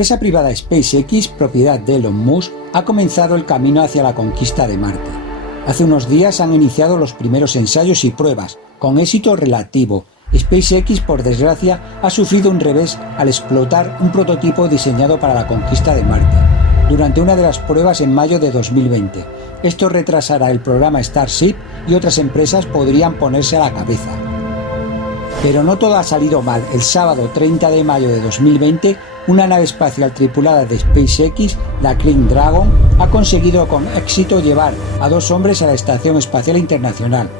empresa privada SpaceX, propiedad de Elon Musk, ha comenzado el camino hacia la conquista de Marte. Hace unos días han iniciado los primeros ensayos y pruebas, con éxito relativo. SpaceX, por desgracia, ha sufrido un revés al explotar un prototipo diseñado para la conquista de Marte, durante una de las pruebas en mayo de 2020. Esto retrasará el programa Starship y otras empresas podrían ponerse a la cabeza. Pero no todo ha salido mal. El sábado 30 de mayo de 2020, una nave espacial tripulada de SpaceX, la Crew Dragon, ha conseguido con éxito llevar a 2 hombres a la Estación Espacial Internacional.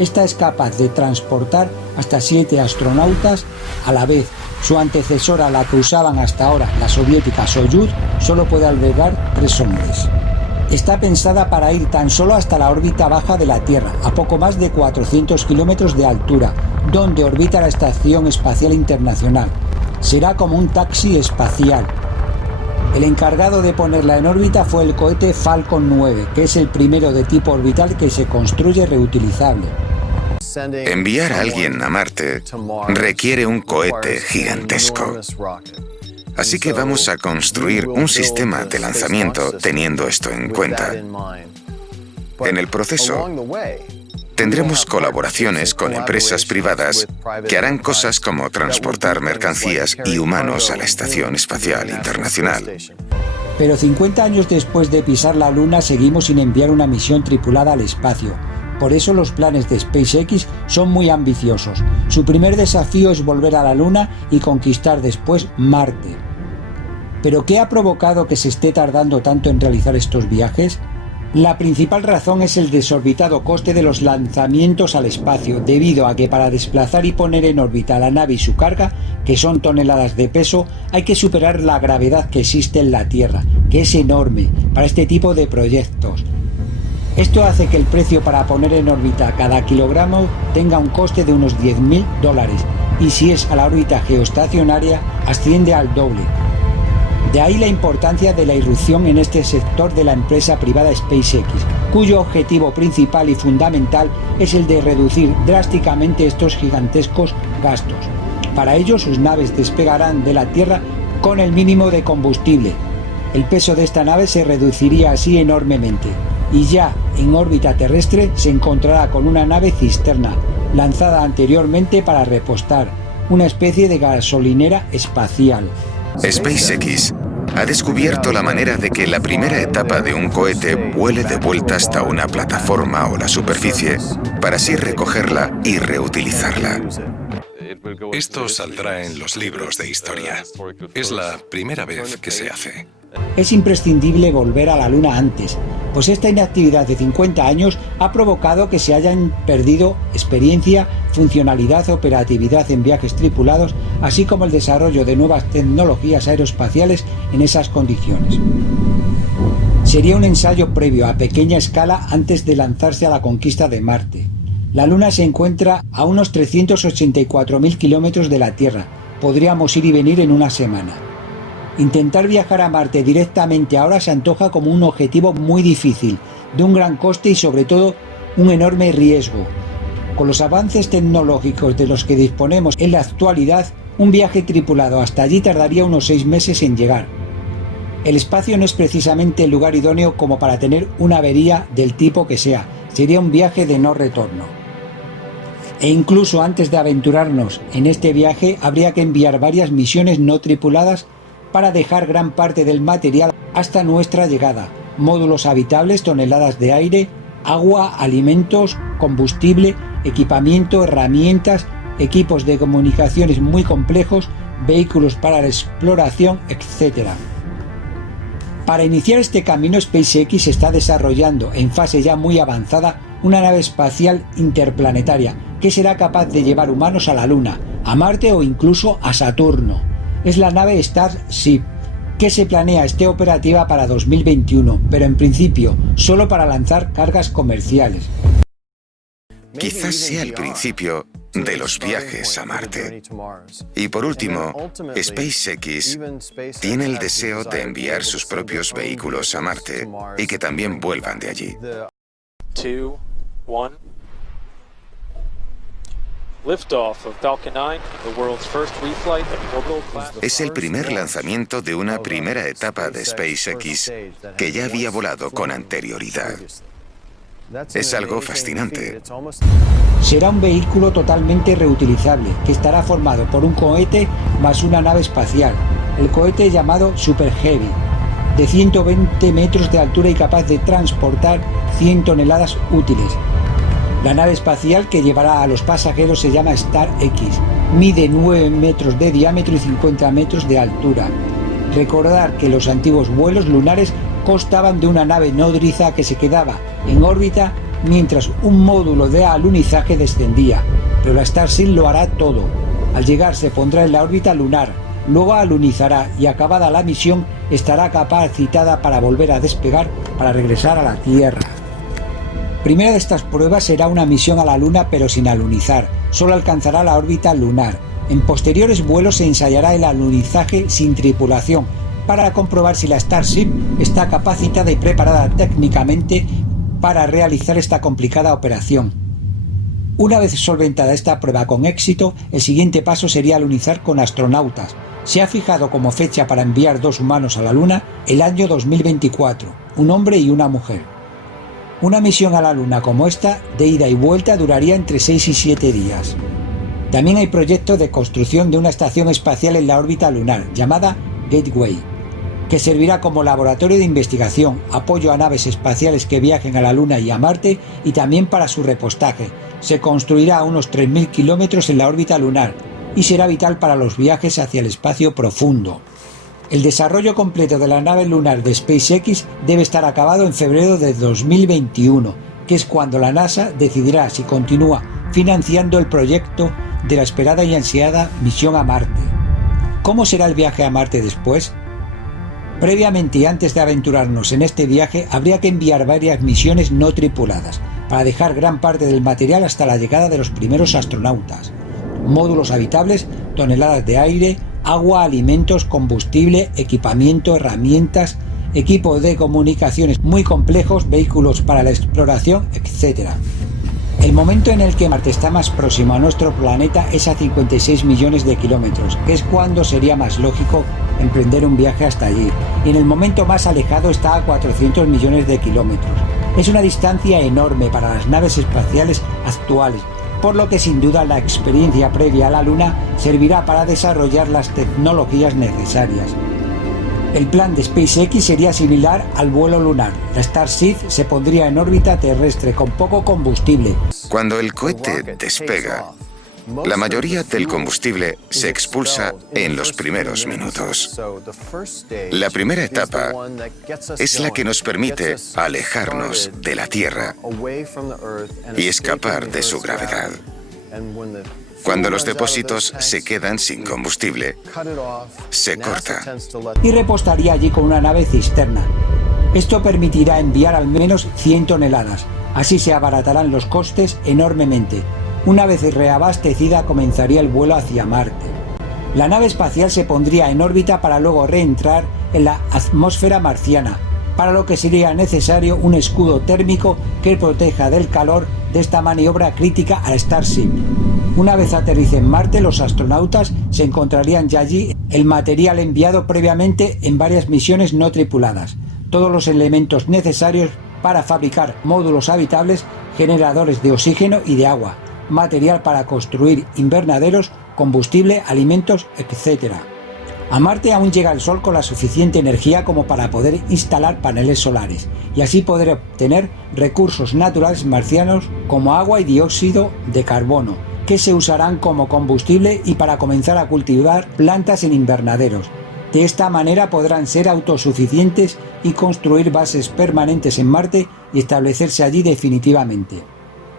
Esta es capaz de transportar hasta 7 astronautas a la vez. Su antecesora, la que usaban hasta ahora, la soviética Soyuz, solo puede albergar 3 hombres. Está pensada para ir tan solo hasta la órbita baja de la Tierra, a poco más de 400 kilómetros de altura, donde orbita la Estación Espacial Internacional. Será como un taxi espacial. El encargado de ponerla en órbita fue el cohete Falcon 9, que es el primero de tipo orbital que se construye reutilizable. Enviar a alguien a Marte requiere un cohete gigantesco. Así que vamos a construir un sistema de lanzamiento teniendo esto en cuenta. En el proceso, tendremos colaboraciones con empresas privadas que harán cosas como transportar mercancías y humanos a la Estación Espacial Internacional. Pero 50 años después de pisar la Luna seguimos sin enviar una misión tripulada al espacio. Por eso los planes de SpaceX son muy ambiciosos. Su primer desafío es volver a la Luna y conquistar después Marte. ¿Pero qué ha provocado que se esté tardando tanto en realizar estos viajes? La principal razón es el desorbitado coste de los lanzamientos al espacio, debido a que para desplazar y poner en órbita la nave y su carga, que son toneladas de peso, hay que superar la gravedad que existe en la Tierra, que es enorme para este tipo de proyectos. Esto hace que el precio para poner en órbita cada kilogramo tenga un coste de unos $10.000, y si es a la órbita geoestacionaria asciende al doble. De ahí la importancia de la irrupción en este sector de la empresa privada SpaceX, cuyo objetivo principal y fundamental es el de reducir drásticamente estos gigantescos gastos. Para ello, sus naves despegarán de la Tierra con el mínimo de combustible. El peso de esta nave se reduciría así enormemente, y ya en órbita terrestre se encontrará con una nave cisterna, lanzada anteriormente para repostar, una especie de gasolinera espacial. SpaceX ha descubierto la manera de que la primera etapa de un cohete vuele de vuelta hasta una plataforma o la superficie, para así recogerla y reutilizarla. Esto saldrá en los libros de historia. Es la primera vez que se hace. Es imprescindible volver a la Luna antes, pues esta inactividad de 50 años ha provocado que se hayan perdido experiencia, funcionalidad, operatividad en viajes tripulados, así como el desarrollo de nuevas tecnologías aeroespaciales en esas condiciones. Sería un ensayo previo a pequeña escala antes de lanzarse a la conquista de Marte. La Luna se encuentra a unos 384.000 kilómetros de la Tierra. Podríamos ir y venir en una semana. Intentar viajar a Marte directamente ahora se antoja como un objetivo muy difícil, de un gran coste y sobre todo un enorme riesgo. Con los avances tecnológicos de los que disponemos en la actualidad, un viaje tripulado hasta allí tardaría unos 6 meses en llegar. El espacio no es precisamente el lugar idóneo como para tener una avería del tipo que sea, sería un viaje de no retorno. E incluso antes de aventurarnos en este viaje habría que enviar varias misiones no tripuladas para dejar gran parte del material hasta nuestra llegada, módulos habitables, toneladas de aire, agua, alimentos, combustible, equipamiento, herramientas, equipos de comunicaciones muy complejos, vehículos para la exploración, etc. Para iniciar este camino, SpaceX está desarrollando en fase ya muy avanzada una nave espacial interplanetaria que será capaz de llevar humanos a la Luna, a Marte o incluso a Saturno. Es la nave Starship, que se planea esté operativa para 2021, pero en principio solo para lanzar cargas comerciales. Quizás sea el principio de los viajes a Marte. Y por último, SpaceX tiene el deseo de enviar sus propios vehículos a Marte y que también vuelvan de allí. 2, 1. Es el primer lanzamiento de una primera etapa de SpaceX que ya había volado con anterioridad. Es algo fascinante. Será un vehículo totalmente reutilizable, que estará formado por un cohete más una nave espacial, el cohete llamado Super Heavy, de 120 metros de altura y capaz de transportar 100 toneladas útiles. La nave espacial que llevará a los pasajeros se llama StarX, mide 9 metros de diámetro y 50 metros de altura. Recordar que los antiguos vuelos lunares constaban de una nave nodriza que se quedaba en órbita mientras un módulo de alunizaje descendía, pero la Starship lo hará todo. Al llegar se pondrá en la órbita lunar, luego alunizará y acabada la misión estará capacitada para volver a despegar para regresar a la Tierra. Primera de estas pruebas será una misión a la Luna pero sin alunizar, solo alcanzará la órbita lunar. En posteriores vuelos se ensayará el alunizaje sin tripulación para comprobar si la Starship está capacitada y preparada técnicamente para realizar esta complicada operación. Una vez solventada esta prueba con éxito, el siguiente paso sería alunizar con astronautas. Se ha fijado como fecha para enviar 2 humanos a la Luna el año 2024, un hombre y una mujer. Una misión a la Luna como esta, de ida y vuelta, duraría entre 6 y 7 días. También hay proyectos de construcción de una estación espacial en la órbita lunar, llamada Gateway, que servirá como laboratorio de investigación, apoyo a naves espaciales que viajen a la Luna y a Marte y también para su repostaje. Se construirá a unos 3.000 kilómetros en la órbita lunar y será vital para los viajes hacia el espacio profundo. El desarrollo completo de la nave lunar de SpaceX debe estar acabado en febrero de 2021, que es cuando la NASA decidirá si continúa financiando el proyecto de la esperada y ansiada misión a Marte. ¿Cómo será el viaje a Marte después? Previamente y antes de aventurarnos en este viaje, habría que enviar varias misiones no tripuladas, para dejar gran parte del material hasta la llegada de los primeros astronautas. Módulos habitables, toneladas de aire, agua, alimentos, combustible, equipamiento, herramientas, equipo de comunicaciones muy complejos, vehículos para la exploración, etc. El momento en el que Marte está más próximo a nuestro planeta es a 56 millones de kilómetros, que es cuando sería más lógico emprender un viaje hasta allí, y en el momento más alejado está a 400 millones de kilómetros. Es una distancia enorme para las naves espaciales actuales, por lo que sin duda la experiencia previa a la Luna servirá para desarrollar las tecnologías necesarias. El plan de SpaceX sería similar al vuelo lunar. La Starship se pondría en órbita terrestre con poco combustible. Cuando el cohete despega, la mayoría del combustible se expulsa en los primeros minutos. La primera etapa es la que nos permite alejarnos de la Tierra y escapar de su gravedad. Cuando los depósitos se quedan sin combustible, se corta. Y repostaría allí con una nave cisterna. Esto permitirá enviar al menos 100 toneladas. Así se abaratarán los costes enormemente. Una vez reabastecida, comenzaría el vuelo hacia Marte. La nave espacial se pondría en órbita para luego reentrar en la atmósfera marciana, para lo que sería necesario un escudo térmico que proteja del calor de esta maniobra crítica a la Starship. Una vez aterrice en Marte, los astronautas se encontrarían ya allí el material enviado previamente en varias misiones no tripuladas, todos los elementos necesarios para fabricar módulos habitables, generadores de oxígeno y de agua, material para construir invernaderos, combustible, alimentos, etc. A Marte aún llega el Sol con la suficiente energía como para poder instalar paneles solares y así poder obtener recursos naturales marcianos como agua y dióxido de carbono, que se usarán como combustible y para comenzar a cultivar plantas en invernaderos. De esta manera podrán ser autosuficientes y construir bases permanentes en Marte y establecerse allí definitivamente.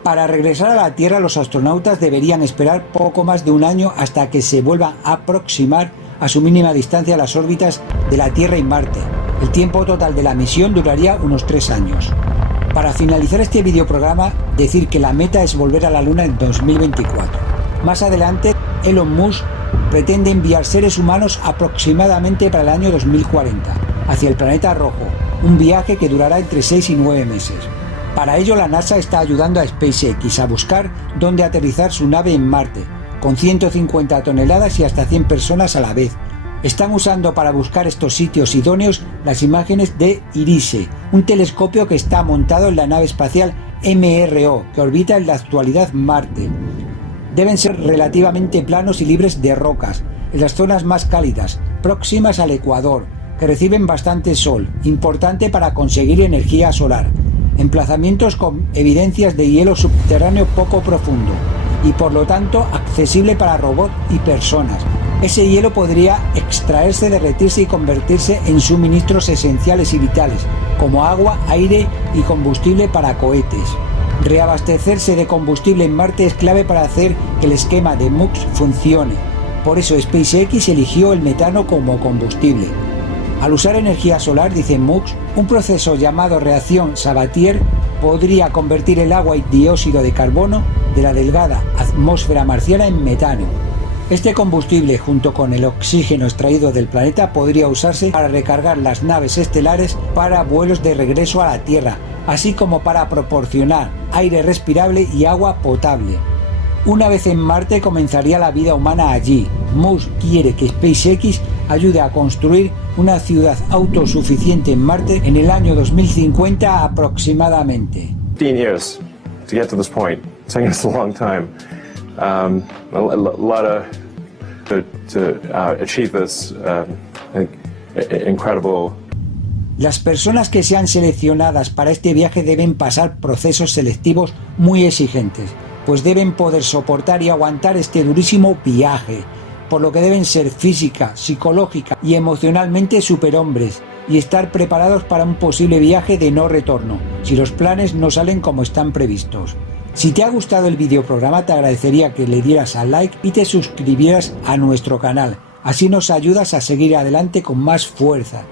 Para regresar a la Tierra, los astronautas deberían esperar poco más de un año hasta que se vuelvan a aproximar a su mínima distancia a las órbitas de la Tierra y Marte. El tiempo total de la misión duraría unos 3 años. Para finalizar este videoprograma, decir que la meta es volver a la Luna en 2024. Más adelante, Elon Musk pretende enviar seres humanos aproximadamente para el año 2040, hacia el planeta rojo, un viaje que durará entre 6 y 9 meses. Para ello, la NASA está ayudando a SpaceX a buscar dónde aterrizar su nave en Marte, con 150 toneladas y hasta 100 personas a la vez. Están usando para buscar estos sitios idóneos las imágenes de IRISE, un telescopio que está montado en la nave espacial MRO, que orbita en la actualidad Marte. Deben ser relativamente planos y libres de rocas, en las zonas más cálidas, próximas al ecuador, que reciben bastante sol, importante para conseguir energía solar. Emplazamientos con evidencias de hielo subterráneo poco profundo y por lo tanto accesible para robots y personas. Ese hielo podría extraerse, derretirse y convertirse en suministros esenciales y vitales, como agua, aire y combustible para cohetes. Reabastecerse de combustible en Marte es clave para hacer que el esquema de MUX funcione. Por eso SpaceX eligió el metano como combustible. Al usar energía solar, dice MUX, un proceso llamado reacción Sabatier podría convertir el agua y dióxido de carbono de la delgada atmósfera marciana en metano. Este combustible, junto con el oxígeno extraído del planeta, podría usarse para recargar las naves estelares para vuelos de regreso a la Tierra, así como para proporcionar aire respirable y agua potable. Una vez en Marte comenzaría la vida humana allí. Musk quiere que SpaceX ayude a construir una ciudad autosuficiente en Marte en el año 2050 aproximadamente. 15 years to get to this point. It's taken us a long time. A lot of to achieve this incredible. Las personas que sean seleccionadas para este viaje deben pasar procesos selectivos muy exigentes, pues deben poder soportar y aguantar este durísimo viaje, por lo que deben ser física, psicológica y emocionalmente superhombres y estar preparados para un posible viaje de no retorno, si los planes no salen como están previstos. Si te ha gustado el videoprograma, te agradecería que le dieras al like y te suscribieras a nuestro canal, así nos ayudas a seguir adelante con más fuerza.